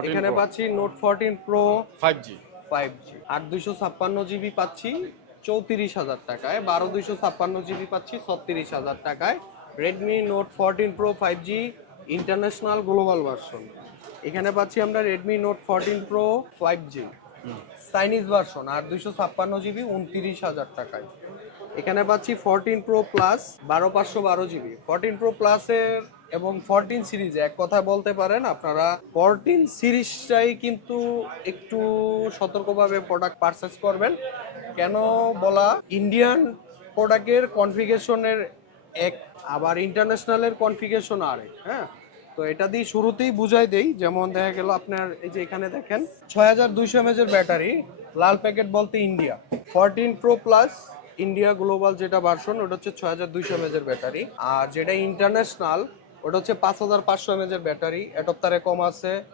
এখানে পাচ্ছি note fourteen pro five G five G আট দুইশো ছাপ্পান্ন জিবি পাচ্ছি চৌত্রিশ হাজার টাকায়। বারো দুইশো ছাপ্পান্ন জিবি পাচ্ছি ছত্রিশ হাজার টাকায়। Redmi note fourteen pro five G international global version এখানে পাচ্ছি আমরা Redmi note fourteen pro five G Chinese version আর দুইশো ছাপ্পান্ন জিবি উনত্রিশ হাজার টাকায়। এখানে পাচ্ছি ফোরটিন প্রো প্লাস বারো পাঁচশো বারো জিবি ফোরটিন প্রো প্লাসের এবং ফোরটিন সিরিজে এক কথা বলতে পারেন আপনারা ফোরটিন সিরিজটাই কিন্তু একটু সতর্কভাবে প্রোডাক্ট পারচেস করবেন। কেন বলা ইন্ডিয়ান প্রোডাক্টের কনফিগেশনের এক, আবার ইন্টারন্যাশনালের কনফিগেশন আরেক হ্যাঁ? তো এটা দিয়ে শুরুতেই বুঝাই দেই, যেমন দেখা গেল আপনার, এই যে এখানে দেখেন, ছয় হাজার দুইশো এমএজের ব্যাটারি লাল প্যাকেট বলতে India fourteen pro plus India global যেটা ভার্সন, ওটা হচ্ছে ছয় হাজার দুইশো এমএজের ব্যাটারি। আর যেটা ইন্টারন্যাশনাল ওটা হচ্ছে পাঁচ হাজার পাঁচশো এমএজের ব্যাটারি। অ্যাডপ্টারে কম আছে।